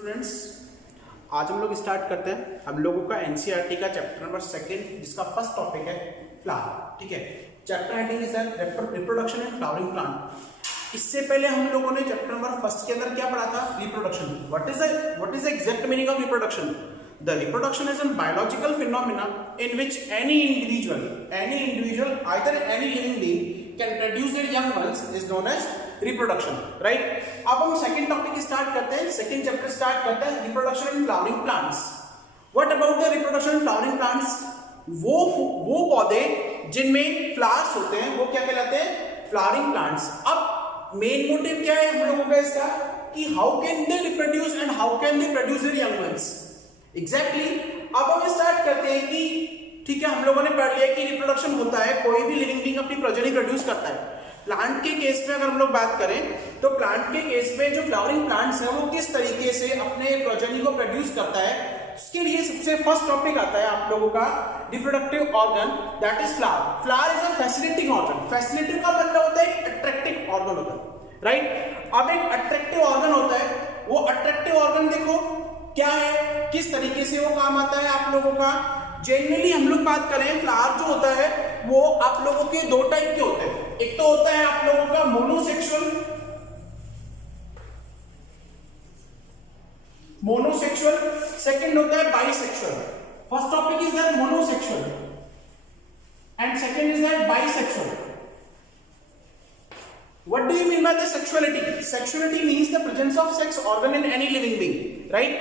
Students, आज हम लोग स्टार्ट करते हैं हम लोगों का एनसीईआरटी का चैप्टर नंबर 2 जिसका फर्स्ट टॉपिक है फ्लावर। ठीक है, chapter heading is reproduction and flowering plant. इससे पहले हम लोगों ने चैप्टर नंबर 1 के अंदर क्या पढ़ा था? Reproduction. What is the exact meaning of reproduction? The reproduction is a biological phenomena in which any individual, either any living being can produce their young ones is known as reproduction, right? अब हम second topic start करते हैं, second chapter start करते हैं, reproduction in flowering plants. What about the reproduction in flowering plants? वो पौधे जिनमें flowers होते हैं वो क्या कहलाते हैं? Flowering plants. अब मेन मोटिव क्या है हम लोगों का इसका कि how can they reproduce and how can they produce their young ones. Exactly अब हम स्टार्ट करते हैं कि ठीक है, हम लोगों ने पढ़ लिया कि रिप्रोडक्शन होता है, कोई भी लिविंग बीइंग अपनी प्रोजेनी प्रोड्यूस करता है। प्लांट के केस में अगर हम लोग बात करें तो प्लांट के केस में जो फ्लावरिंग प्लांट्स है वो किस तरीके से अपने प्रोजेनी को प्रोड्यूस करता है, उसके लिए सबसे फर्स्ट टॉपिक आता है आप लोगों का reproductive organ, that is flower. Flower is a fascinating organ. Fascinating का मतलब होता है एक अट्रैक्टिव ऑर्गन होता है, राइट? अब एक अट्रैक्टिव ऑर्गन होता है, वो अट्रैक्टिव ऑर्गन देखो क्या है, किस तरीके से वो काम आता है आप लोगों का। जनरली हम लोग बात करें, फ्लावर जो होता है वो आप लोगों के दो टाइप के होते हैं। एक तो होता है आप लोगों का मोनोसेक्सुअल, सेकंड होता है bisexual. First topic is that monosexual and second is that bisexual. What do you mean by the sexuality? Sexuality means the presence of sex organ in any living being, right?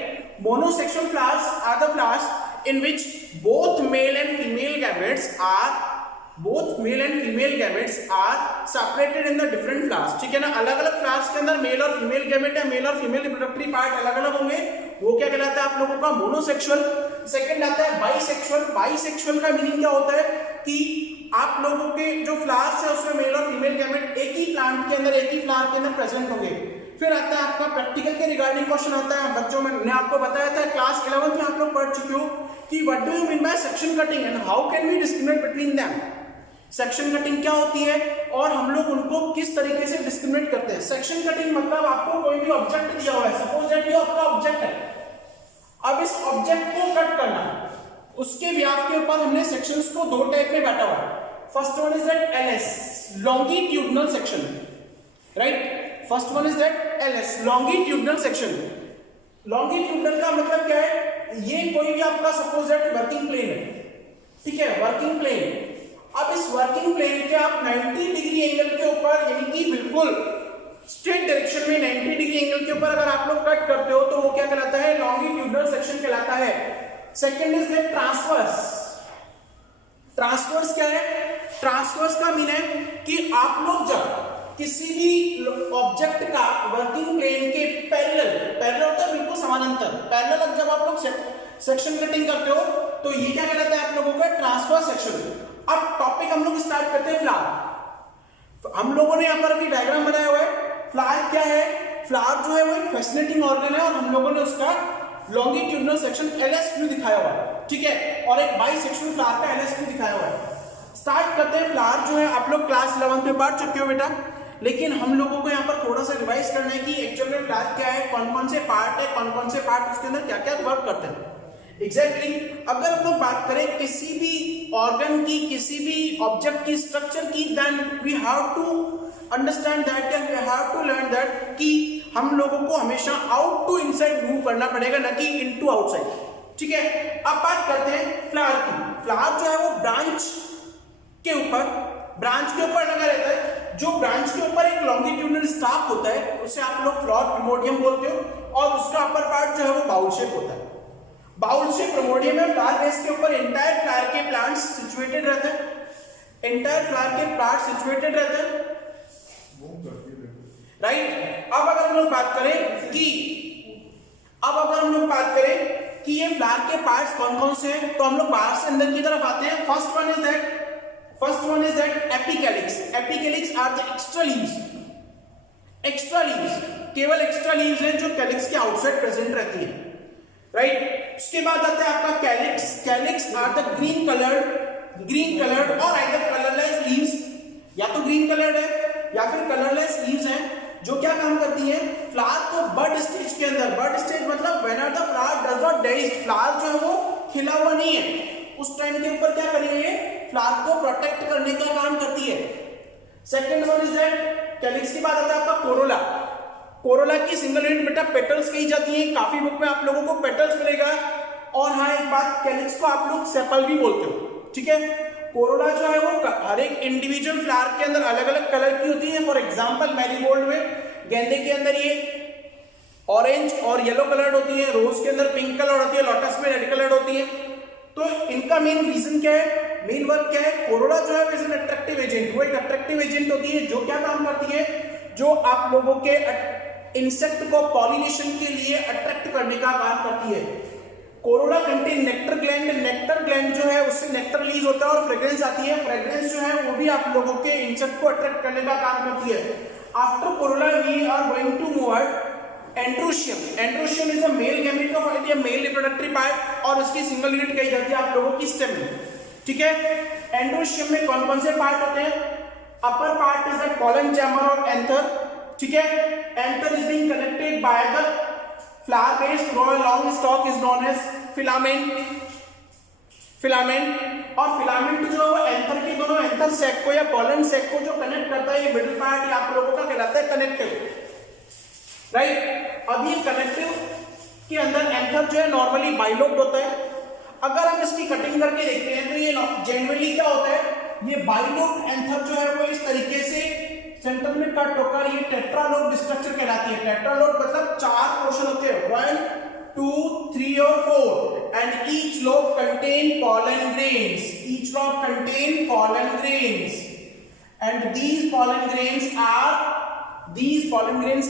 Monosexual flowers are the flowers in which both male and female gametes are separated in the different flowers. ठीक है ना? अलग अलग flowers के अंदर mail और female gamete है, mail और फीमेल रिप्रोडक्टरी पार्ट अलग अलग होंगे, वो क्या कहलाता है आप लोगों का? मोनोसेक्सुअल। सेकंड आता है बाइसेक्सुअल। बाइसेक्सुअल का मीनिंग क्या होता है कि आप लोगों के जो फ्लावर्स है उसमें मेल और फीमेल गैमेट एक ही प्लांट के अंदर, एक ही फ्लावर के अंदर प्रेजेंट होंगे। फिर आता है आपका प्रैक्टिकल के रिगार्डिंग क्वेश्चन आता है बच्चों में, मैंने आपको बताया था क्लास 11th में आप लोग पढ़ चुके हो कि what do you mean by section cutting and how can we discriminate between them. Section cutting क्या होती है और हम लोग उनको किस तरीके से डिस्क्रिमिनेट करते हैं। सेक्शन कटिंग मतलब आपको कोई भी ऑब्जेक्ट दिया हुआ है, सपोज दैट ये आपका ऑब्जेक्ट है, अब इस ऑब्जेक्ट को कट करना, उसके व्यास के ऊपर हमने सेक्शंस को दो टाइप में बांटा हुआ है। First one is that LS, longitudinal section, right? First one is that LS, longitudinal section. Longitudinal का मतलब क्या है? ये कोई भी आपका सपोज दैट वर्किंग प्लेन है, ठीक है, वर्किंग प्लेन। अब इस वर्किंग प्लेन के आप 90 डिग्री एंगल के ऊपर, यानी कि बिल्कुल स्ट्रेट डायरेक्शन में 90 डिग्री एंगल के ऊपर अगर आप लोग कट करते हो तो वो क्या कहलाता है? लॉन्गिट्यूडनल सेक्शन कहलाता है। Second is that transverse. Transverse क्या है? ट्रांसवर्स का मीन है कि आप लोग जब किसी भी ऑब्जेक्ट का वर्किंग प्लेन के पैरेलल होता है, बिल्कुल समानांतर, पैरेलल जब आप लोग सेक्शन कटिंग करते हो तो ये क्या कहलाता है आप लोगों का? Transverse section. अब टॉपिक हम लोग स्टार्ट करते हैं फ्लावर। हम लोगों ने यहाँ पर अभी डायग्राम बनाया हुआ है। फ्लावर क्या है? फ्लावर जो है वो एक फैसिनेटिंग ऑर्गन है और हम लोगों ने उसका लॉन्गिट्यूडनल सेक्शन LS में दिखाया हुआ है, ठीक है, और एक बाइसेक्सुअल फ्लावर का LS में दिखाया हुआ है। स्टार्ट करते हैं। फ्लावर जो है आप लोग क्लास 11th में पढ़ चुके हो बेटा, लेकिन हम लोगों को यहाँ पर थोड़ा सा रिवाइज करना है कि एक्चुअल में फ्लावर क्या है, कौन कौन से पार्ट है, कौन कौन से पार्ट उसके अंदर क्या क्या वर्क करते हैं। एग्जैक्टली अगर हम लोग बात करें किसी भी ऑर्गन की, किसी भी ऑब्जेक्ट की स्ट्रक्चर की, then we have to understand that and we have to learn that कि हम लोगों को हमेशा आउट टू इनसाइड मूव करना पड़ेगा, ना कि इनटू आउटसाइड, ठीक है। अब बात करते हैं फ्लावर की। फ्लावर जो है वो ब्रांच के ऊपर लगा रहता है। जो ब्रांच के ऊपर एक लॉन्गिट्यूडनल स्टाफ होता है उसे आप लोग फ्लोर प्रिमोडियम बोलते हो, और उसका अपर पार्ट जो है वो बाउल शेप होता है। बाउल शेप प्रिमोडियम में फ्लावर बेस के ऊपर एंटायर फ्लावर के प्लांट्स सिचुएटेड रहते हैं, एंटायर फ्लावर के प्लांट सिचुएटेड रहते हैं, राइट। अब अगर हम लोग बात करें कि ये फ्लावर के पार्ट्स कौन कौन से हैं, तो हम लोग बाहर से अंदर की तरफ आते हैं। First one is that epicalyx. Epicalyx are the extra leaves. केवल एक्स्ट्रा लीव्स हैं जो कैलिक्स के आउटसाइड प्रेजेंट रहती है, राइट। उसके बाद आता है आपका calyx. Calyx are the green coloured और आइदर कलरलेस लीव्स, या तो ग्रीन कलर्ड है या फिर कलरलेस लीव्स हैं। जो क्या काम करती है, फ्लावर को बड स्टेज के अंदर, बड स्टेज मतलब whenever the flower does not days, flower जो है वो खिला हुआ नहीं है उस टाइम के ऊपर क्या करेंगे, ये फ्लावर को प्रोटेक्ट करने का काम करती है। Second one is that calyx की बात आता है आपका कोरोला। कोरोला की सिंगल यूनिट बेटा पेटल्स कही जाती है, काफी बुक में आप लोगों को पेटल्स मिलेगा। और हाँ एक बात, कैलिक्स को आप लोग सेपल भी बोलते हो, ठीक है। कोरोला जो है वो हर एक इंडिविजुअल फ्लावर के अंदर अलग अलग कलर की होती है। फॉर एग्जांपल मैरीगोल्ड में, गेंदे के अंदर ये ऑरेंज और येलो कलर होती है, रोज के अंदर पिंक कलर होती है, लोटस में रेड कलर होती है। तो इनका मेन रीजन क्या है, मेन वर्क क्या है, कोरोला जो है इज एन अट्रैक्टिव एजेंट, वो एक अट्रैक्टिव एजेंट होती है जो क्या काम करती है, जो आप लोगों के इंसेक्ट को पॉलिनेशन के लिए अट्रैक्ट करने का काम करती है। Corolla contain nectar gland, nectar gland जो है उससे नेक्टर रिलीज होता है और फ्रेग्रेंस आती है, फ्रेग्रेंस जो है वो भी आप लोगों के इंसेक्ट को अट्रैक्ट करने का काम करती है। After corolla we are going to move androecium. Androecium is a male gametophyte या मेल रिप्रोडक्टरी पार्ट और इसकी सिंगल यूनिट कही जाती है आप लोगों की स्टेम, ठीक है। एंड्रोशियम में कौन कौन से पार्ट होते हैं, upper part is the pollen chamber और एंथर, ठीक है। Anther is being connected by the flower base through a long stalk is known as filament. Filament और फिलामेंट जो है वो एंथर के दोनों एंथर सेक को या पोलन सेक को जो कनेक्ट करता है, ये मिडिल पार्ट आप लोगों का कहलाता है कनेक्टिव, राइट। अब ये कनेक्टिव के अंदर एंथर जो है नॉर्मली बाइलोब्ड होता है। अगर हम इसकी कटिंग करके देखते हैं तो ये जनरली क्या होता है, ये बाइलोब्ड एंथर जो है वो इस तरीके से सेंटर में कट होकर ये टेट्रालोब स्ट्रक्चर कहलाती है। टेट्रालोब मतलब 4 पोर्शन होते हैं, 1 2 3 और 4 and each lobe contain pollen grains, each lobe contain pollen grains and these pollen grains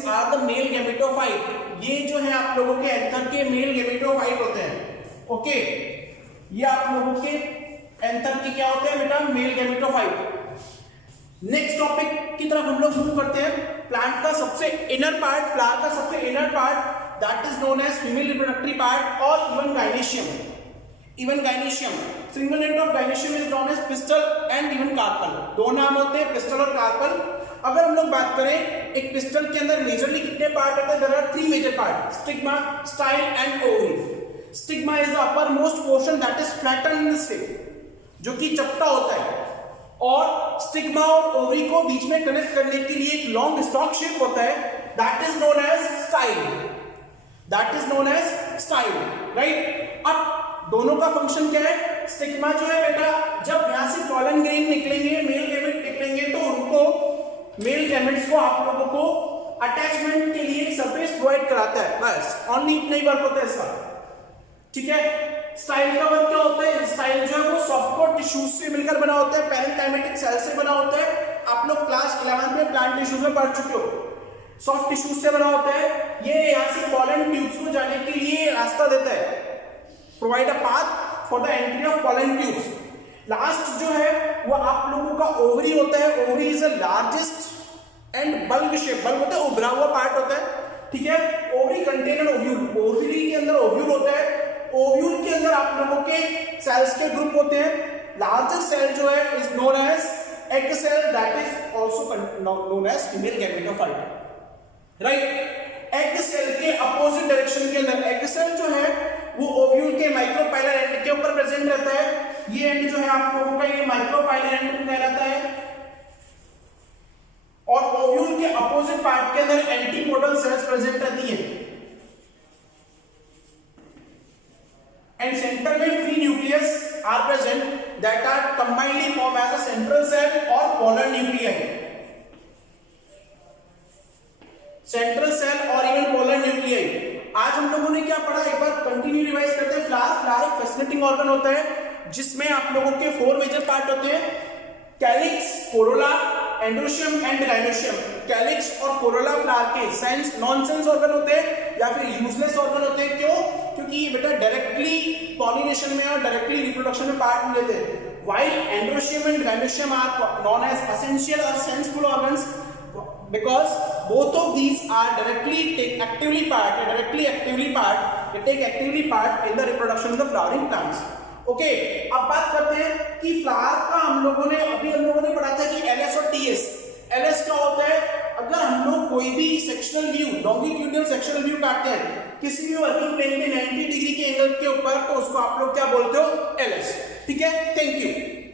are the male gametophyte। ये जो है आप लोगों के एंथर के मेल गेमेटोफाइट होते हैं, ओके। ये आप लोगों के एंथर के क्या होते हैं बेटा, मेल गेमेटोफाइट। नेक्स्ट टॉपिक की तरफ हम लोग मूव करते हैं। प्लांट का सबसे इनर पार्ट, फ्लावर का सबसे inner part that is known as female reproductory part और even gynoecium. Even gynoecium, single unit of gynoecium is known as pistil and even carpel. दो नाम होते हैं पिस्टल और कार्पल। अगर हम लोग बात करें एक पिस्टल के अंदर मेजरली कितने पार्ट होते हैं, there are 3 major part, stigma, style and ovary. Stigma is the upper most portion that is flattened in the stick, जो कि चपटा होता है, और स्टिग्मा और ओवरी को बीच में कनेक्ट करने के लिए एक लॉन्ग स्टॉक शेप होता है, that is known as style, that is known as style, right. अब दोनों का फंक्शन क्या है, स्टिग्मा जो है बेटा जब यहां से पॉलन ग्रेन निकलेंगे, मेल गैमेट निकलेंगे, तो उनको मेल गैमेट्स को आप लोगों को अटैचमेंट के लिए सरफेस प्रोवाइड कराता है, बस ओनली इतना ही वर्क होता है इसका, ठीक है। स्टाइल का वर्क क्या होता है, स्टाइल जो है वो सॉफ्टकोर टिश्यूज से मिलकर बना होता है, पैरेंकाइमेटिक सेल से बना होता है। आप लोग क्लास 11 में प्लांट टिश्यूज में पढ़ चुके हो, सॉफ्ट टिश्यूज से बना होता है। ये यहाँ से पॉलन ट्यूब्स को जाने के लिए रास्ता देता है, provide a path for the entry of pollen tubes. Last जो है वो आप लोगों का ओवरी होता है। Ovary is the largest and bulk shape, bulk होता है उभरा हुआ पार्ट होता है, ठीक है। ओवरी कंटेन ओव्यूल, ओवरी के अंदर ओव्यूल होता है। ओव्यूल के अंदर आप लोगों के सेल्स के ग्रुप होते हैं। लार्जेस्ट सेल जो है is known as egg cell, that is also known as female gametophyte, right. Egg cell के अपोजिट डायरेक्शन के अंदर एग सेल जो है वो ओव्यूल के माइक्रोपाइलर एंड के ऊपर प्रेजेंट रहता है। ये एंड जो है आप लोगों का ये माइक्रोपाइलर एंड कहलाता है, और ओव्यूल के अपोजिट पार्ट के अंदर एंटीपोडल सेल्स प्रेजेंट रहती है, एंड सेंटर में free nucleus are present that are combinedly form as a central cell और पोलर न्यूक्लियाई। सेंट्रल सेल और इवन पोलर न्यूक्लियाई। आज हम लोगों ने क्या पढ़ा, एक बार कंटिन्यू रिवाइज करते हैं। फ्लावर एक फैसिनेटिंग ऑर्गन होता है जिसमें आप लोगों के 4 मेजर पार्ट होते हैं, calyx, Corolla, androecium and gynoecium. Calyx और कोरोला फ्लावर के सेंस नॉनसेंस ऑर्गन होते हैं या फिर यूजलेस ऑर्गन होते हैं। क्यों? क्योंकि ये बेटा डायरेक्टली पॉलिनेशन में और डायरेक्टली रिप्रोडक्शन में पार्ट नहीं लेते। While androecium and gynoecium are known as essential और senseful organs because both of these are directly take actively part in the reproduction of the flowering plants. Okay, अब बात करते हैं कि फ्लावर का हम लोगों ने पढ़ा था कि एलएस और टीएस। एलएस क्या होता है, अगर हम लोग कोई भी sectional view, longitudinal sectional view काटते हैं किसी भी वर्किंग प्लेन के 90 डिग्री के एंगल के ऊपर, तो उसको आप लोग क्या बोलते हो, एलएस। ठीक है, थैंक यू।